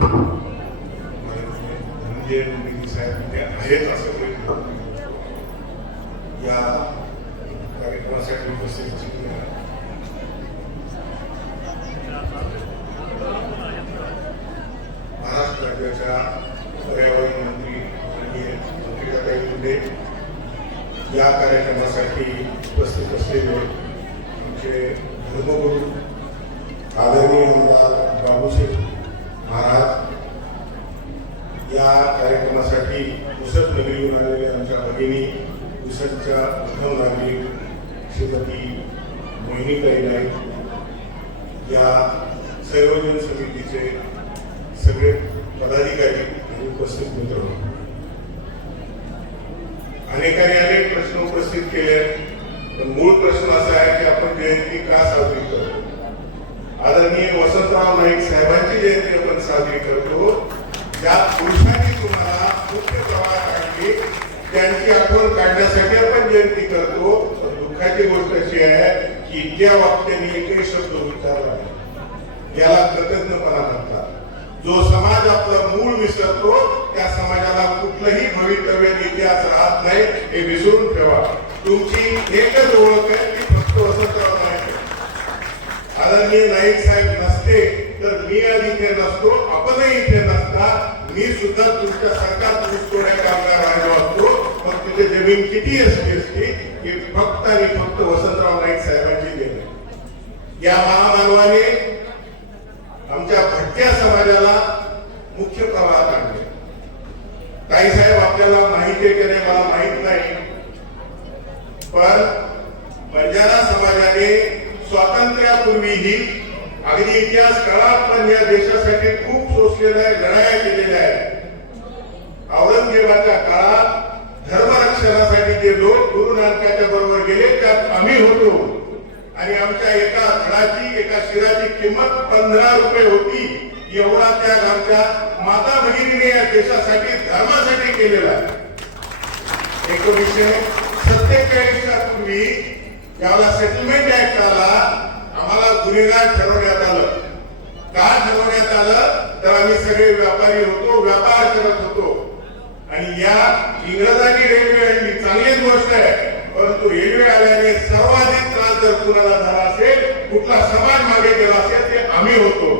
धनंजय मुंडे साहेब ते आहेत असं या कार्यक्रमासाठी उपस्थित महाराष्ट्र राज्याच्या पर्यावरण मंत्री मंत्री मुंडे या कार्यक्रमासाठी उपस्थित असलेले आमचे धर्मगुरू आदरणीय बाबूसाहेब महाराज, या कार्यक्रमासाठी पुसद नगरीहून आलेल्या आमच्या भगिनी पुसदच्या प्रथम नागरिक श्रीमती मोहिनीताई नाईक, या संयोजन समितीचे सगळे पदाधिकारी आणि उपस्थित मित्र, अनेकांनी अनेक प्रश्न उपस्थित केले, पण मूळ प्रश्न असा आहे की आपण जयंती का साजरी करतो? आदरणीय वसंतराव नाईक साहेबांची जयंती आपण साजरी करतो, ज्या पुरुषांनी तुम्हाला मुख्य प्रवाहात आणली त्यांची आठवण काढण्यासाठी आपण जयंती करतो. पण दुःखाची गोष्ट अशी आहे की त्या वाक्याने एकही शब्द उच्चारला नाही, याला कृतज्ञपणा म्हणतात. जो समाज आपला मूळ विसरतो त्या समाजाला कुठलंही भवितव्य इतिहास राहत नाही, हे विसरून ठेवा. तुमची एकच ओळख आहे ती फक्त वसंतराव नाईक. आदरणीय नाईक साहेब नसते तर मी आज इथे नसतो, आपणही इथे नसता, मी सुद्धा तुमच्या सरकार ऊसतोड्या कामगार राहिलो असतो. पण तिथे जमीन किती असते हे फक्त आणि फक्त वसंतराव नाईक साहेबांची देण. या महामानवाने आमच्या भटक्या समाजाला मुख्य प्रवाहात आणले. काही साहेब आपल्याला माहिती आहे की नाही मला माहित नाही, पण बंजारा समाजाने स्वातंत्र्यापूर्वीही अगदी इतिहास काळात पण या देशासाठी खूप सोसलेला आहे, लढाया केलेल्या आहेत. औरंगजेबाच्या काळात धर्मरक्षणासाठी जे लोक गुरु नानकाच्या बरोबर गेले त्यात आम्ही होतो, आणि आमच्या एका धडाची एका शिराची किंमत 15 रुपये होती. एवढा त्याग आमच्या माता भगिनीने या देशासाठी धर्मासाठी केलेला आहे. 1947 च्या पूर्वी ज्यावेळेला सेटलमेंट ऍक्ट आला, आम्हाला गुन्हेगार ठरवण्यात आलं. का ठरवण्यात आलं तर आम्ही सगळे व्यापारी होतो, व्यापार करत होतो, आणि या इंग्रजांनी रेल्वे आणली, चांगलीच गोष्ट आहे. परंतु रेल्वे आल्याने सर्वाधिक त्रास जर कुणाला झाला असेल, कुठला समाज मागे गेला असेल, ते आम्ही होतो.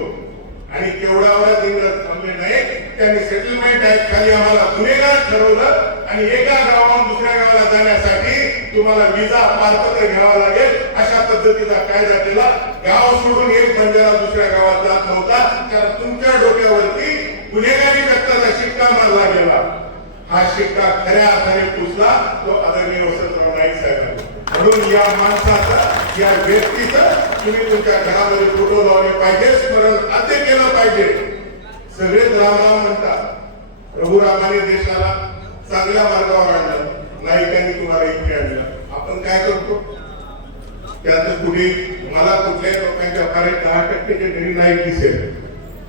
आणि तेवढ्यावरच इंग्रज थांबले नाही, त्यांनी सेटलमेंट ऍक्ट खाली आम्हाला गुन्हेगार ठरवलं, आणि एका गावाहून दुसऱ्या गावाला जाण्यासाठी तुम्हाला विजा पारपत्र घ्यावा लागेल अशा पद्धतीचा कायदा केला. गाव सोडून एक बंजारा दुसऱ्या गावात जात नव्हता, कारण तुमच्या डोक्यावरती गुन्हेगारी करताना शिक्का मारला गेला. हा शिक्का खऱ्या अर्थाने पुसला तो आदरणीय वसंतराव नाईक साहेबांनी. म्हणून या माणसाचं, या व्यक्तीचं तुम्ही तुमच्या घरामध्ये फोटो लावले पाहिजे, स्मरण आद्य केलं पाहिजे. सगळेच रामराम म्हणतात, प्रभुरामाने देशाला चांगल्या मार्गावर आणलं, नाईकांनी तुम्हाला इथे आणलं. आपण काय करतो त्यात पुढे मला कुठल्याही लोकांच्या फार 10% घरी नाईक दिसेल,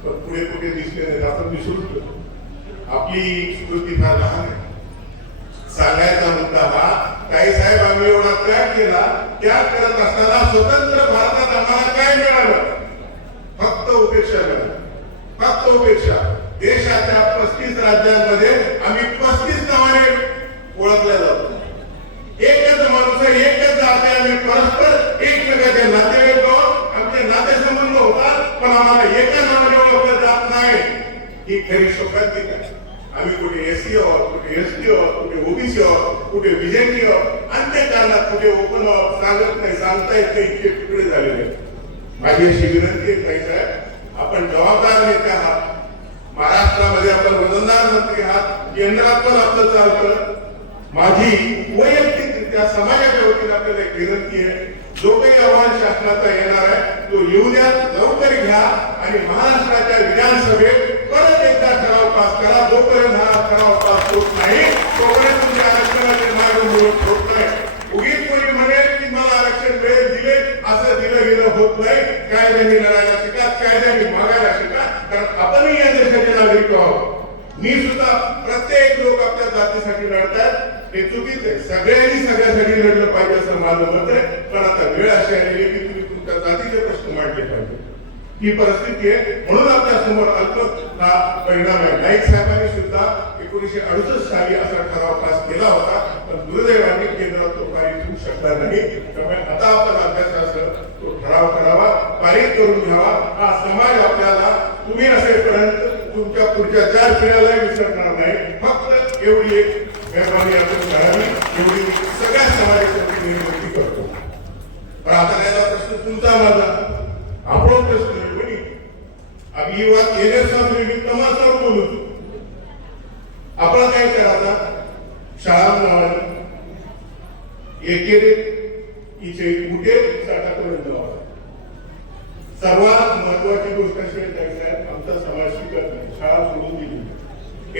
पण पुढे कुठे दिसले नाही, आपण विसरून ठेवतो. आपली स्मृती फार लहान आहे. सांगायचा मुद्दा हा, काही साहेब आम्ही एवढा त्याग केला, त्याग करत असताना स्वतंत्र भारतात आम्हाला काय मिळालं? फक्त उपेक्षा मिळाली, फक्त उपेक्षा. देशाच्या 35 राज्यांमध्ये आम्ही 35 नावाने ओळखल्या जातो. एकच माणूस आहे, एकच जात आहे, आम्ही परस्पर एकमेकाचे नातेवाईक आहोत, आमचे नातेसंबंध होतात, पण आम्हाला एका नावाने ओळखलं जात नाही. ही खरी शोकांतिक आहे. आम्ही कुठे एससी आहोत, कुठे एसटी आहोत, कुठे ओबीसी आहोत, कुठे बीजेपी आहोत, अन्य कारणात कुठे ओपन आहोत, सांगत नाही, सांगता येत नाही, इतके तुकडे झालेले. माझी अशी विनंती आहे काही साहेब, आपण जबाबदार नेते आहात, महाराष्ट्रामध्ये आपण वजनदार मंत्री आहात, केंद्रात पण आपलं चालतं. माझी वैयक्तिकरित्या समाजाच्या वतीने आपल्याला एक विनंती आहे, जो काही अहवाल शासनाचा येणार आहे तो येऊ द्या, लवकर घ्या, आणि महाराष्ट्राच्या विधानसभेत परत एकदा ठराव पास करा. जोपर्यंत हा ठराव पास होत नाही तोपर्यंत तुमच्या आरक्षणाचे मार्ग मोकळे होत नाही. उगीच कोणी म्हणेल की मला आरक्षण वेळेत दिले, असं दिलं गेलं होत नाही. कायद्याने लढायला शिका, कायद्याने मागायला शिका, कारण आपणही या देशाचे नागरिक आहोत. मी सुद्धा, प्रत्येक लोक आपल्या जातीसाठी लढतात, हे चुकीच आहे. सगळ्यांनी सगळ्यासाठी लढलं पाहिजे असं माझं मत आहे. पण आता वेळ अशी आलेली की तुम्ही तुमच्या जातीचे प्रश्न मांडले पाहिजे. ही परिस्थिती आहे. म्हणून आपल्या समोर अल्प हा परिणाम आहे. नाईक साहेबांनी सुद्धा 1968 साली असा ठराव पास केला होता, पण दुर्दैवाने केंद्रात तो पारित होऊ शकला नाही. त्यामुळे आता आपण अभ्यासासह तो ठराव करावा, पारित करून घ्यावा. हा समाज आपल्याला तुम्ही असेपर्यंत तुमच्या पुढच्या 4 पिढ्याला विसरणार नाही. फक्त एवढी एक मेहरबानी आपण करावी, एवढी सगळ्या समाजाची विनंती करतो. पण आता याचा प्रश्न तुमचा माझा आपण प्रश्न अभी ये बात येने साथ तमाशा बोलू आपण काय करायचा शाळा एकेरे इथे कुठे साठा करून जावा. सर्वात महत्वाची गोष्ट अशी आहे, आमचा समाज शिकत नाही, शाळा सोडून दिली.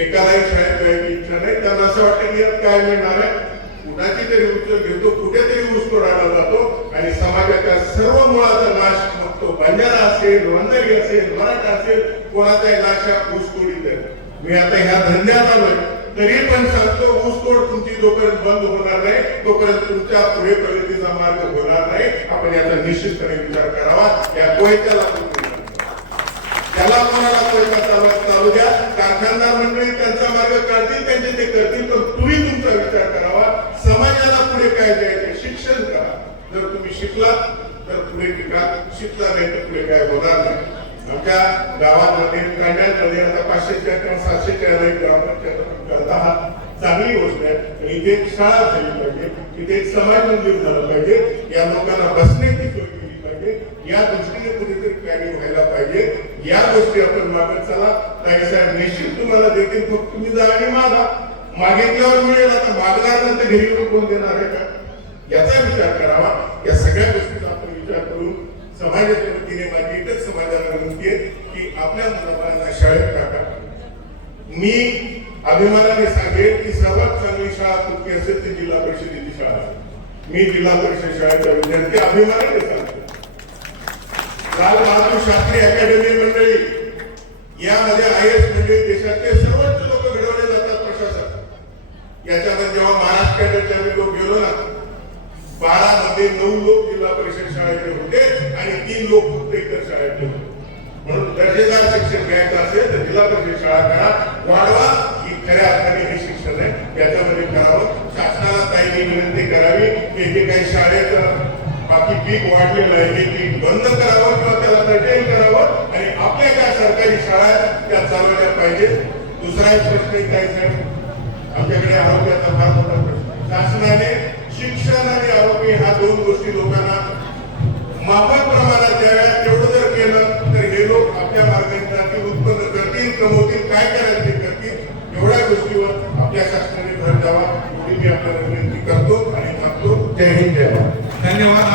एकालाही शाळेत जायची इच्छा नाही. त्यांना असं वाटतं की यात काय मिळणार आहे, कुणाची तरी उचल घेतो, कुठेतरी ऊस तोडायला जातो आणि समाजाच्या सर्व मुळाचा नाश मग तो बंजारा असेल, वंजारी असेल, मराठा असेल, कोणाचाही नाशा ऊसतोडीत आहे. मी आता ह्या धंद्यात आलोय तरी पण सांगतो, ऊसतोड तुमची जोपर्यंत बंद होणार नाही तोपर्यंत तुमच्या पुढे प्रगतीचा मार्ग होणार नाही. आपण याचा निश्चितपणे विचार करावा. या कोयत्याला त्याला कोणाला कोयता चालू द्या, कारखानदार मंडळी त्यांचा मार्ग काढतील, त्यांचे ते करतील, पण तुम्ही तुमचा विचार करावा. समाजाला पुढे काय द्यायचे, शिक्षण करा. जर तुम्ही शिकलात तर पुढे टिका, शिकला नाही तर पुढे काय होणार नाही. आमच्या गावामध्ये कांड्यामध्ये आता 500च्या किंवा 700च्या ग्रामपंचायत करता हा चांगली गोष्ट आहे. पण इथे एक शाळा झाली पाहिजे, इथे एक समाज मंदिर झालं पाहिजे, या लोकांना बसण्याची सोय केली पाहिजे. या दृष्टीने कुठेतरी प्लॅनिंग व्हायला पाहिजे. या गोष्टी आपण मागत चला. ताईसाहेब निश्चित तुम्हाला देतील, फक्त तुम्ही जा आणि मागा. मागितल्यावर मिळेल. आता मागणार नंतर घरी येऊन कोण देणार आहे का, याचा विचार करावा. या सगळ्या गोष्टीचा आपण विचार करून समाजाच्या वतीने माझी एकच समाजाला विनंती आहे की आपल्या मुलांना शाळेत टाका. मी अभिमानाने सांगेन की सर्वात चांगली शाळा कुठली असेल ती जिल्हा परिषदेची शाळा असेल. मी जिल्हा परिषद शाळेचा विद्यार्थी अभिमानाने सांगतो. लाल बहादूर शास्त्री अकॅडमी मंडळी यामध्ये IAS मंडळी देशातले सर्वोच्च लोक घडवले जातात प्रशासक. याच्यामध्ये जेव्हा महाराष्ट्र कॅडरच्या आम्ही लोक गेलो ना, 12 मध्ये 9 लोक जिल्हा परिषद शाळेचे होते आणि 3 लोक फक्त इतर शाळेचे होते. म्हणून दर्जेदार शिक्षण घ्यायचं असेल तर जिल्हा परिषद शाळा करा, वाढवा. ही खऱ्या अर्थाने हे शिक्षण आहे, याच्यामध्ये करावं. शासनाला ताईंनी विनंती करावी की जे काही शाळेत बाकी पीक वाढलेलं आहे हे पीक बंद करावं किंवा त्याला रिटेन करावं आणि आपल्या ज्या सरकारी शाळा आहेत त्या चालवल्या पाहिजेत. दुसरा एक प्रश्न काय साहेब, आमच्याकडे आरोग्याचा फार मोठा प्रश्न. शासनाने शिक्षण आणि आरोग्य ह्या 2 गोष्टी लोकांना माफक प्रमाणात द्याव्या. तेवढं जर केलं तर हे लोक आपल्या मार्गाने जातील, उत्पन्न करतील, कमवतील, काय करायचं ते करतील. एवढ्या गोष्टीवर आपल्या शासनाने भर द्यावा एवढी मी आपल्याला विनंती करतो आणि थांबतो. जय हिंद, जय भारत. धन्यवाद.